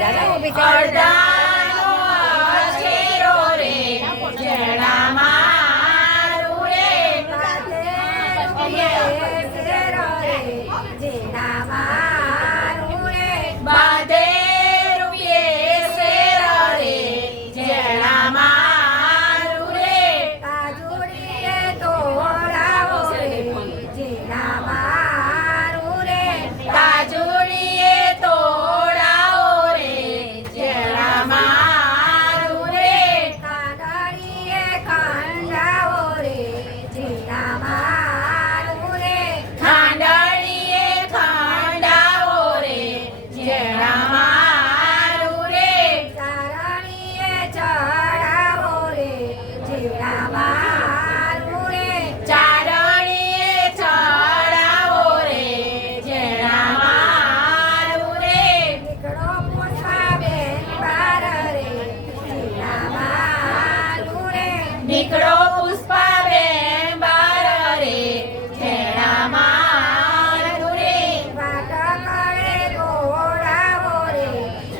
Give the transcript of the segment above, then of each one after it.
અડધાનો અછેરો રે જણા મારું રે બાધે રૂપિયે શેર રે જણા મારું રે કાજુડીએ તોડાવો રે જેના મારું રે કાજુડીએ તોડાવો રે જણા મારું રે કાગળીએ ખંડાવો રે જેના મારું રે ખાંડણીએ ખંડાવો રે જણા મારું રે ચારણીએ ચડાવો રે જેના મારું રે ચારણીએ ચડાવો રે જણા મારું રે દીકરો પુષ્પાબેન બાર રે જેના મારું રે દીકરો પુષ્પાબેન બાર રે જણા મારું રે વાટ કરે ઘોડાવો રે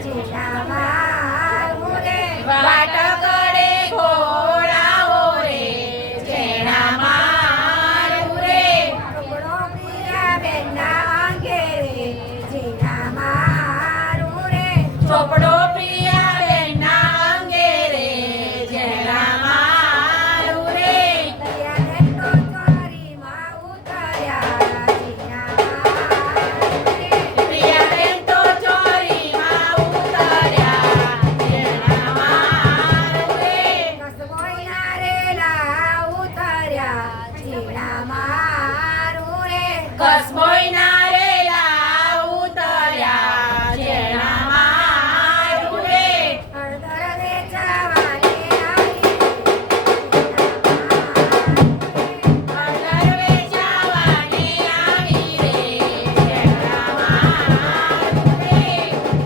જેના મારું રે વાટ કરે ઘોડાવો રે જણા મારું રે ટુકડો પ્રિયાબેનના અંગે રે જેના મારું રે ચોપડો